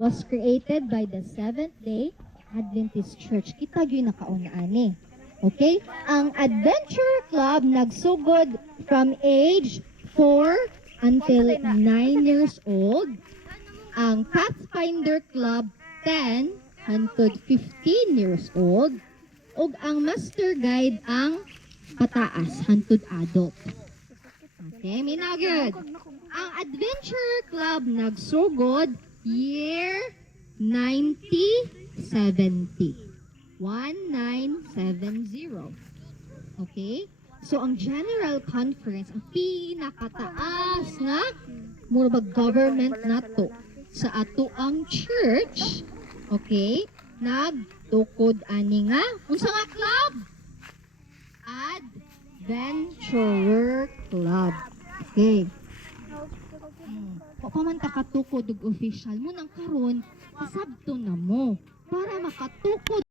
was created by the Seventh-day Adventist Church. Kita yun nakauna-ani. Okay? Ang Adventure Club nagsugod from age 4 until 9 years old. Ang Pathfinder Club 10 until 15 years old. Ug ang Master Guide ang pataas hangtod adult. Okay, minagod. Ang Adventure Club nagsugod year 1970. 1970. Okay? So, ang General Conference, ang pinakataas nga, mura ba government na to, sa ato ang church, okay, nagtukod ani nga, unsa nga club? Adventurer Club. Okay. Pa man ta katukod og official mo nang karon, sabto na mo para makatukod